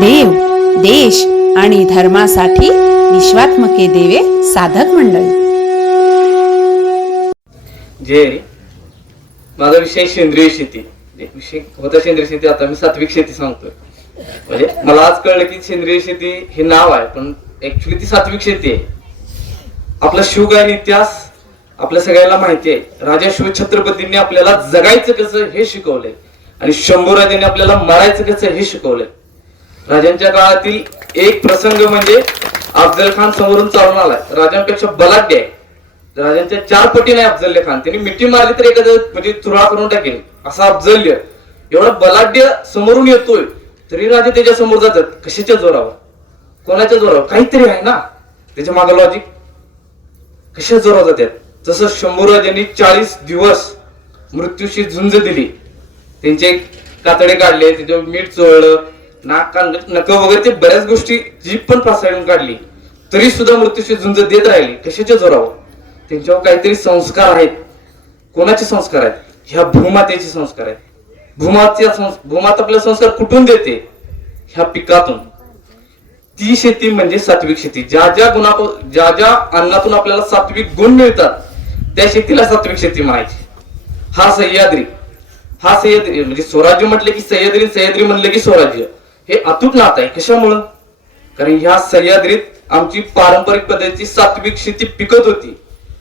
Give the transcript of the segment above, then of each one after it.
देव देश आणि धर्मासाठी विश्वात्मके देवे साधक मंडळी. जे माझा विषय सेंद्रिय शेती. विषय होता सेंद्रिय शेती आता मी सात्विक शेती सांगतोय. म्हणजे मला आज कळलं की सेंद्रिय शेती हे नाव आहे पण ऍक्च्युली ती सात्विक शेती आहे. आपला शिवगायन इतिहास आपल्या सगळ्यांना माहिती आहे. राजा शिव छत्रपतींनी आपल्याला जगायचं कसं हे शिकवलंय. आणि शंभू राजांनी आपल्याला मरायचं कसं हे शिकवलंय. राजांच्या काळातील एक प्रसंग म्हणजे अफजल खान समोरून चालून आलाय. राजांपेक्षा बलाढ्य आहे. राजांच्या चार पटी नाही अफजल खान त्यांनी मिठी मारली तर एखादं म्हणजे तुरा करून टाकेल. असा अफजल्य एवढा बलाढ्य समोरून येतोय तरी राजा त्याच्यासमोर जातात. कशाच्या जोरावर? कोणाच्या जोरावर? काहीतरी आहे ना? त्याच्यामागे लॉजिक कशा जोरावर जातात? जसं शंभूराजांनी चाळीस दिवस मृत्यूशी झुंज दिली. त्यांचे कातडे काढले त्याच्यावर मीठ चोळलं नाक कान नक वगैरे ते बऱ्याच गोष्टी जीप पण पासाळून काढली. तरी सुद्धा मृत्यूशी झुंज देत राहिली. कशाच्या जोरावर? त्यांच्यावर काहीतरी संस्कार आहेत. कोणाचे संस्कार आहेत? ह्या भूमातेचे संस्कार आहेत. भूमात्या भूमात आपला संस्कार कुठून देते? ह्या पिकातून. ती शेती म्हणजे सात्विक शेती. ज्या ज्या गुणा ज्या ज्या अन्नातून आपल्याला सात्विक गुण मिळतात त्या शेतीला सात्विक शेती म्हणायची. हा सह्याद्री. हा सह्याद्री म्हणजे स्वराज्य म्हटलं की सह्याद्री सह्याद्री म्हणलं की स्वराज्य. हे अतूट नातं आहे. कशामुळं? कारण ह्या सह्याद्रीत आमची पारंपरिक पद्धतीची सात्विक शेती पिकत होती.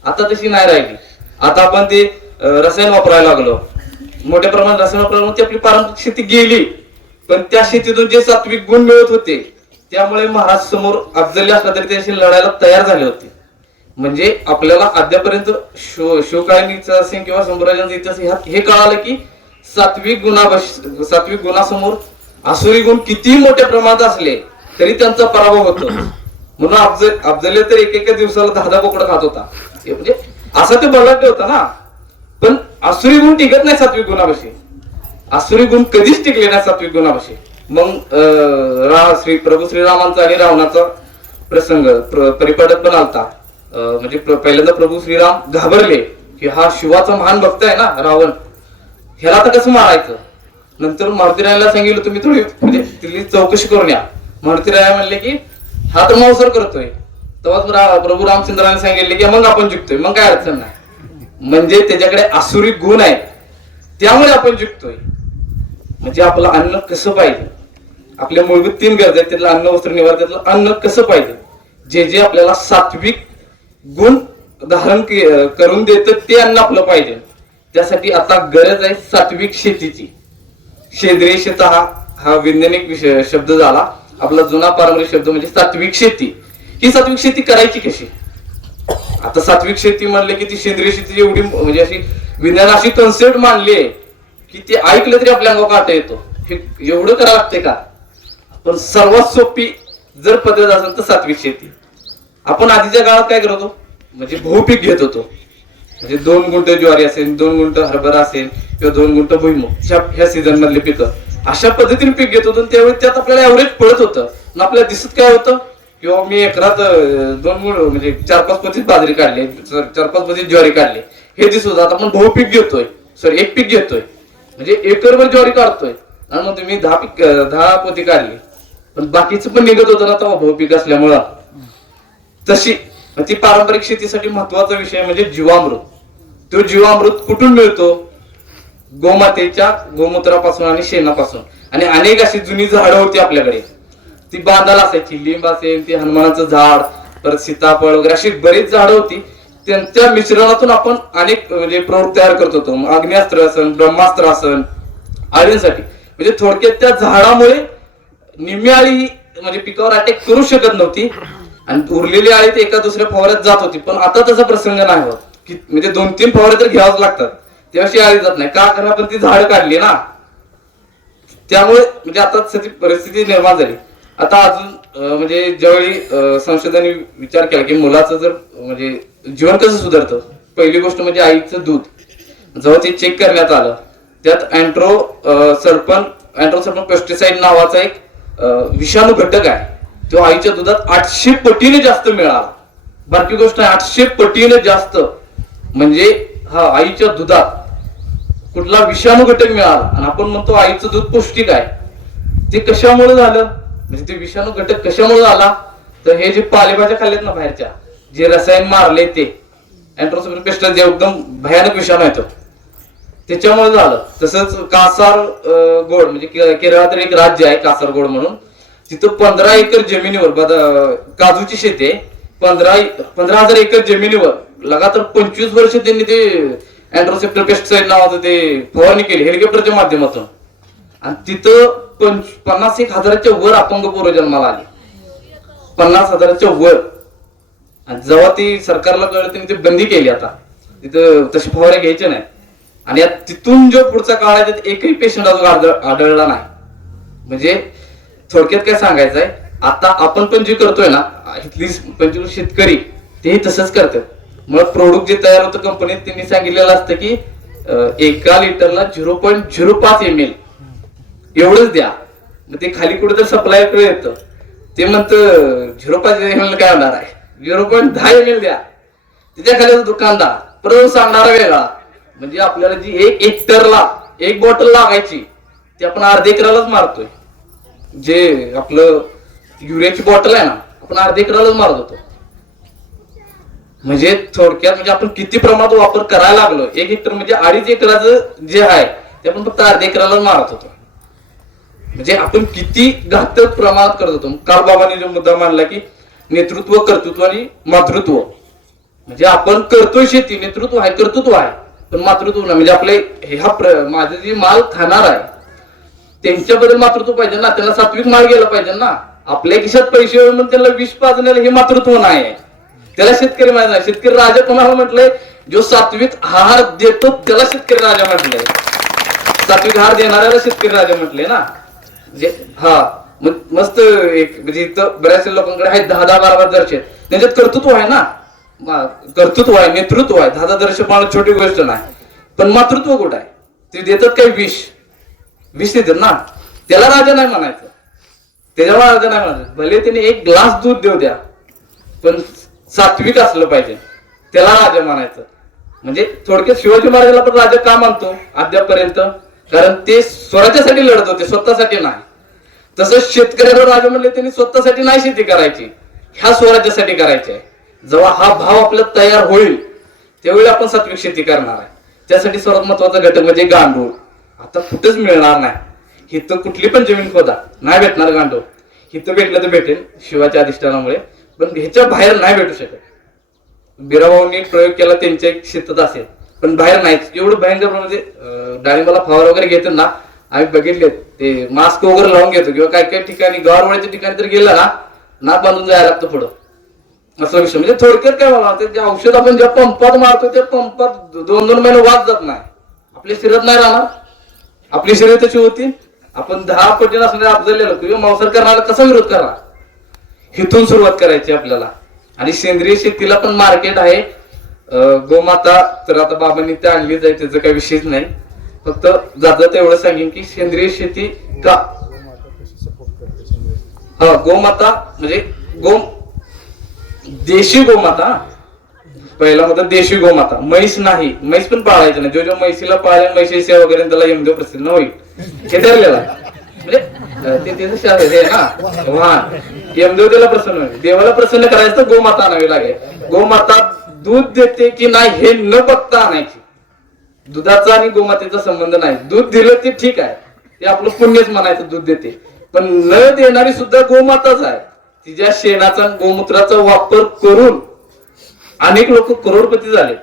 आता तशी नाही राहिली. आता आपण ते रसायन वापरायला लागलो. मोठ्या प्रमाणात रसायन वापरल्यामुळे ती आपली पारंपरिक शेती गेली. पण त्या शेतीतून जे सात्विक गुण मिळत होते त्यामुळे महाराज समोर अफजली असला तरी त्याशी लढायला तयार झाले होते. म्हणजे आपल्याला अद्यापर्यंत शो शिवकालीन इतिहास असेल किंवा शंभराजांचा इतिहास हे कळालं की सात्विक गुणा सात्विक गुणासमोर आसुरी गुण किती मोठ्या प्रमाणात असले तरी त्यांचा पराभव होतो. म्हणून अफजल अफजल तर एक एका दिवसाला दहा दहा बोकडं खात होता. म्हणजे असा ते बलाढ्य होता ना. पण आसुरी गुण टिकत नाही सात्विक गुणापाशी आसुरी गुण कधीच टिकले नाही सात्विक गुणापाशी मग अं, रा श्री प्रभू श्रीरामांचा आणि रावणाचा प्रसंग प्र- पण आलता. म्हणजे पहिल्यांदा प्रभू श्रीराम घाबरले की हा शिवाचा महान भक्त आहे ना रावण. ह्याला आता कसं मारायचं? नंतर मारुतीरायाला सांगितलं तुम्ही थोडी म्हणजे तिथली चौकशी करून या. मारुतीराया म्हणले की हा तर मांसर करतोय. तेव्हाच प्रभू रामचंद्राने सांगितले की मग आपण जिंकतोय मग काय अडचण नाही. म्हणजे त्याच्याकडे आसुरी गुण आहे त्यामुळे आपण जिंकतोय. म्हणजे आपलं अन्न कसं पाहिजे? आपल्या मूलभूत तीन गरज आहेत. त्यातलं अन्न वस्त्र निवार त्यातलं अन्न कसं पाहिजे? जे जे आपल्याला सात्विक गुण धारण करून देतं ते अन्न आपलं पाहिजे. त्यासाठी आता गरज आहे सात्विक शेतीची. सेंद्रिय शेत हा हा वैज्ञानिक विषय शब्द झाला. आपला जुना पारंपरिक शब्द म्हणजे सात्विक शेती. ही सात्विक शेती करायची कशी? आता सात्विक शेती म्हणले की ती सेंद्रिय शेती एवढी म्हणजे अशी विज्ञान अशी कन्सेप्ट मांडली आहे की ते ऐकलं तरी आपल्या अंगावर काटा येतो. हे एवढं करावं लागते का? पण सर्वात सोपी जर पद्धत असेल तर सात्विक शेती. आपण आधीच्या काळात काय करतो म्हणजे बहुपीक घेत होतो. म्हणजे दोन गुंठ ज्वारी असेल दोन गुंठ हरभरा असेल किंवा दोन गुंठ भुईमुग ह्या ह्या सीझन मधले पिकं. अशा पद्धतीने पीक घेत होतो त्यावेळी त्यात आपल्याला एव्हरेज पडत होतं. आणि आपल्याला दिसत काय होतं? किंवा मी एकरात दोन गुण म्हणजे चार पाच पतीत बाजरी काढली चार पाच पतीत ज्वारी काढली. हे दिसत होतं. आता आपण बहुपीक घेतोय. सॉरी एक पीक घेतोय. म्हणजे एकरभर ज्वारी काढतोय. आणि मग तुम्ही दहा पीक दहा पोती काढली. पण बाकीचं पण निघत होतं ना तेव्हा बहुपीक असल्यामुळं. तशी ती पारंपरिक शेतीसाठी महत्त्वाचा विषय म्हणजे जीवामृत. तो जीवामृत कुठून मिळतो? गोमातेच्या गोमूत्रापासून आणि शेणापासून. आणि अनेक अशी जुनी झाडं होती आपल्याकडे. ती बांधाला असायची. लिंब असेल ती हनुमानाचं झाड परत सीताफळ वगैरे अशी बरीच झाडं होती. त्यांच्या मिश्रणातून आपण अनेक म्हणजे प्रयोग तयार करत होतो. मग अग्निअस्त्र असन ब्रह्मास्त्र असन आळींसाठी म्हणजे थोडक्यात त्या झाडामुळे निम्मी आळी म्हणजे पिकावर अटॅक करू शकत नव्हती. आणि उरलेली आळी ते एका दुसऱ्या फवाऱ्यात जात होती. पण आता तसा प्रसंग नाही होत. की म्हणजे दोन तीन फवारे तर घ्यावाच लागतात. त्याशी आळी जात नाही. का कारण आपण ती झाड काढली ना. त्यामुळे म्हणजे आता सध्या परिस्थिती निर्माण झाली. आता अजून म्हणजे ज्यावेळी अं, संशोधनाने विचार केला की मुलाचं जर म्हणजे जीवन कसं सुधारतं? पहिली गोष्ट म्हणजे आईचं दूध. जेव्हा ते चेक करण्यात आलं त्यात अँट्रो सरपन अँट्रो सरपन पेस्टिसाइड नावाचा एक विषाणू घटक आहे. तो आईच्या दुधात आठशे पटीने जास्त मिळाला. बाकी गोष्ट आठशे पटीने जास्त. म्हणजे हा आईच्या दुधात कुठला विषाणू घटक मिळाला आणि आपण म्हणतो आईचं दूध पौष्टिक आहे ते कशामुळे झालं? म्हणजे ते विषाणू घटक कशामुळे झाला? तर हे जे पालेभाज्या खाल्लेत ना बाहेरच्या जे रसायन मारले ते अँट्रोसोपिन जे एकदम भयानक विषाणू येतो त्याच्यामुळे झालं. तसंच कासार गोड म्हणजे के- केरळातील एक राज्य आहे कासारगोड म्हणून. तिथं पंधरा एकर जमिनीवर काजूची शेती आहे. पंधरा पंधरा हजार एकर जमिनीवर लगातार पंचवीस वर्ष त्यांनी ते अँड्रोसेप्टर पेस्टसाईड नावाचं ते फवारणी केली हेलिकॉप्टरच्या माध्यमातून. आणि तिथं पंच पन्नास एक हजाराच्या वर अपंग पूर्व जन्माला आली. पन्नास हजाराच्या वर. आणि जेव्हा ती सरकारला कळलं त्यांनी ती बंदी केली आता. तिथं तशी फवारे घ्यायचे नाही. आणि तिथून जो पुढचा काळ आहे त्यात एकही पेशंट अजून आढळ- आढळला नाही. म्हणजे थोडक्यात काय सांगायचं आहे आता आपण पण जे करतोय ना इथली पंचवीस शेतकरी तेही तसंच करतात. मग प्रोडक्ट जे तयार होतं कंपनीत त्यांनी सांगितलेलं असतं की एका लिटरला झिरो पॉईंट झिरो पाच एम एल एवढंच द्या. मग ते खाली कुठे सप्लायकडे येतं. ते म्हणतं झिरो पाच एम एल काय होणार आहे? झिरो पॉईंट दहा एम एल द्या. त्याच्याखाली दुकानदार परत सांगणारा वेगळा. म्हणजे आपल्याला जी एक एकटरला एक बॉटल लागायची ती आपण अर्धे एकरालाच मारतोय. जे आपलं युरियाची बॉटल आहे ना आपण अर्धे एकरालाच मारत होतो. म्हणजे थोडक्यात म्हणजे आपण किती प्रमाणात वापर करायला लागलो एक एकर म्हणजे अडीच एकराचं जे आहे ते आपण फक्त अर्ध्या एकराला मारत होतो. म्हणजे आपण किती घातक प्रमाणात करत होतो. काल बाबांनी जो मुद्दा मांडला की नेतृत्व कर्तृत्व आणि मातृत्व. म्हणजे आपण करतोय शेती नेतृत्व आहे कर्तृत्व आहे पण मातृत्व नाही. म्हणजे आपले ह्या प्र- माझे जे माल खाणार आहे त्यांच्याबद्दल मातृत्व पाहिजे ना त्यांना सात्विक माल गेला पाहिजे ना. आपल्या खिशात पैसे म्हणून त्यांना विष पाजण्याला हे मातृत्व नाही आहे. त्याला शेतकरी माहिती नाही. शेतकरी राजा कोणाला म्हटलंय जो सात्विक आहार देतो त्याला शेतकरी राजा म्हटलंय. सात्विक आहार देणाऱ्याला शेतकरी राजा म्हटले ना. हा मस्त एक म्हणजे इथं बऱ्याचशा लोकांकडे आहेत दहा दहा बारा बारा दर्श त्यांच्यात कर्तृत्व आहे ना. कर्तृत्व आहे नेतृत्व आहे. दहा दहा दर्श पाहणं छोटी गोष्ट नाही. पण मातृत्व कुठं आहे? ते देतात काही विष? विष देतात ना. त्याला राजा नाही म्हणायचं. त्याच्यामुळे राजा नाही म्हणायचं. भले त्याने एक ग्लास दूध देऊ द्या पण सात्विक असलं पाहिजे. त्याला राजा म्हणायचं. म्हणजे थोडक्यात शिवाजी महाराजाला पण राजा का मानतो अद्यापर्यंत कारण ते स्वराज्यासाठी लढत होते स्वतःसाठी नाही. तसंच शेतकऱ्याला राजा म्हणले त्यांनी स्वतःसाठी नाही शेती करायची. ह्या स्वराज्यासाठी करायची आहे. जेव्हा हा भाव आपला तयार होईल त्यावेळी आपण सात्विक शेती करणार आहे. त्यासाठी सर्वात महत्त्वाचा घटक म्हणजे गांडूळ. आता कुठेच मिळणार नाही. इथं कुठली पण जमीन खोदा. नाही भेटणार गांडूळ. इथं भेटलं तर भेटेल शिवाच्या अधिष्ठानामुळे. पण ह्याच्या बाहेर नाही भेटू शकत. बिराबाऊंनी प्रयोग केला त्यांच्या एक शेतात असेल पण बाहेर नाहीच. एवढं भयंकर म्हणजे डाळिंबाला फवार वगैरे घेतो ना आम्ही बघितले. ते मास्क वगैरे लावून घेतो किंवा काही काही ठिकाणी गावावळच्या ठिकाणी तर गेलं ना नाक बांधून जायला लागतं पुढं. असा विषय. म्हणजे थोडक्यात काय मला ते औषध आपण ज्या पंपात मारतो त्या पंपात दोन दोन महिने वाद जात नाही. आपली शरीरात नाही राहणार. आपली शरीर तशी होती. आपण दहा पटीन असणारे अफजलेलो किंवा मांसाहार करणारा कसा विरोध करा हिथून सुरुवात करायची आपल्याला. आणि सेंद्रिय शेतीला पण मार्केट आहे. गोमाता तर आता बाबांनी ते आणली जाईल त्याचा काही विषयच नाही. फक्त जाता तेवढं सांगेन की सेंद्रिय शेती का हा गोमाता म्हणजे गो देशी गोमाता. पहिला होता देशी गोमाता. म्हैस नाही. म्हैस पण पाळायचं नाही. जो जो म्हैसीला पाळले म्हैशी वगैरे त्याला यमदेव प्रसिद्ध होईल. हे ठरलेला म्हणजे ते त्याचं शहर हे. आहे ना यमदेव त्याला प्रसन्न होईल. देवाला प्रसन्न करायचं तर गोमाता आणावी लागेल. गोमाता दूध देते की नाही हे न बघता आणायची. दुधाचा आणि गोमातेचा संबंध नाही. दूध दिलं ते ठीक आहे. ते आपलं पुण्यच म्हणायचं दूध देते. पण न देणारी सुद्धा गोमाताच आहे. तिच्या शेणाचा गोमूत्राचा वापर करून अनेक लोक करोडपती झाले.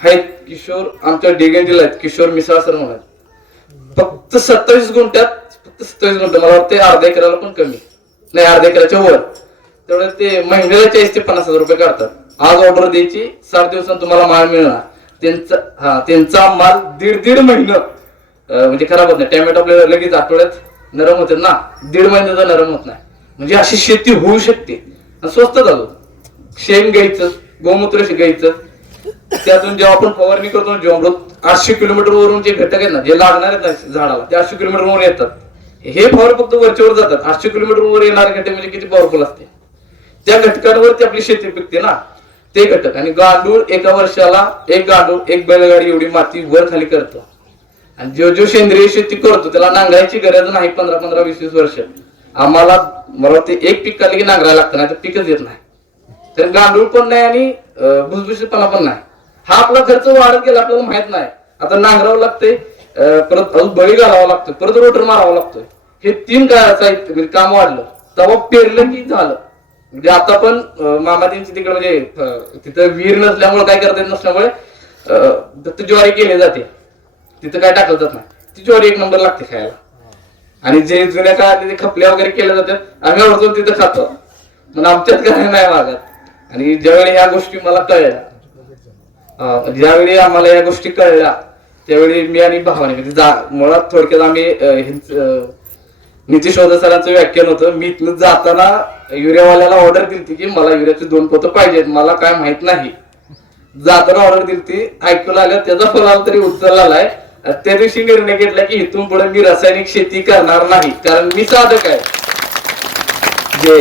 आहेत किशोर आमच्या डेगेंडीला आहेत. किशोर मिसाळ सर म्हणत फक्त सत्तावीस गुंठ्यात फक्त सत्तावीस गुंठ मला वाटते अर्ध्या एकराला पण कमी. नाही अर्ध्या किलोच्या वर. तेवढं ते महिन्याला चाळीस ते पन्नास हजार रुपये काढतात. आज ऑर्डर द्यायची सात दिवसात तुम्हाला माल मिळणार. त्यांचा हा त्यांचा माल दीड दीड महिना म्हणजे खराब होत नाही. टॅमॅटो आपल्याला लगेच आठवड्यात नरम होते ना. दीड महिन्याचा नरम होत नाही. म्हणजे अशी शेती होऊ शकते. स्वस्त झालो शेण घ्यायचं गोमूत्र घ्यायचं. त्यातून जेव्हा आपण फवारणी करतो जेव्हा आठशे किलोमीटर वरून जे घटक आहेत ना जे लागणार आहेत ना झाडाला ते आठशे किलोमीटर वरून येतात. हे पॉवर फक्त वरच्यावर जातात. आठशे किलोमीटर वर येणारे घटक म्हणजे किती पॉवरफुल असते? त्या घटकांवरती आपली शेती पिकते ना. ते घटक. आणि गांडूळ एका वर्षाला एक गांडूळ एक बैलगाडी एवढी माती वर खाली करतो. आणि जो जो सेंद्रिय शेती करतो त्याला नांगरायची गरज नाही पंधरा पंधरा वीस वीस वर्ष. आम्हाला मला ते एक पीक काढलं की नांगरायला लागतं नाही तर पिकच येत नाही. तर गांडूळ पण नाही आणि भुसभुशीतपणा पण नाही. हा आपला खर्च वाढत गेला आपल्याला माहीत नाही. आता नांगरावं लागतंय परत अजून बळी घालावा लागतोय परत रोटर मारावा लागतोय. हे तीन का साहित्य म्हणजे काम वाढलं. तेव्हा पेरलं की झालं. म्हणजे आता पण अं, मामा त्यांची तिकडे म्हणजे तिथं विहीर नसल्यामुळे काय करता येत नसल्यामुळे दत्त ज्वारी केली जाते. तिथं काय टाकलं जात नाही. ती ज्वारी एक नंबर लागते खायला. आणि जे जुन्या काळात तिथे खपल्या वगैरे केल्या जातात आम्ही आवडतो तिथं खातो. पण आमच्यात काय नाही मागत आणि ज्यावेळी ह्या गोष्टी मला कळल्या ज्यावेळी आम्हाला या गोष्टी कळल्या त्यावेळी मी आणि भावाने म्हणजे मुळात थोडक्यात आम्ही नितीश सरांचं व्याख्यान होतं मी इथलं जाताना युरियावाल्याला ऑर्डर दिली की मला युरियाचे दोन पोतं पाहिजेत मला काय माहीत नाही. जाताना ऑर्डर दिली ती ऐकू लागत त्याचा फलाल तरी उचलला आलाय त्या दिवशी निर्णय घेतला की इथून पुढे मी रासायनिक शेती करणार नाही कारण मी साधक आहे. जय.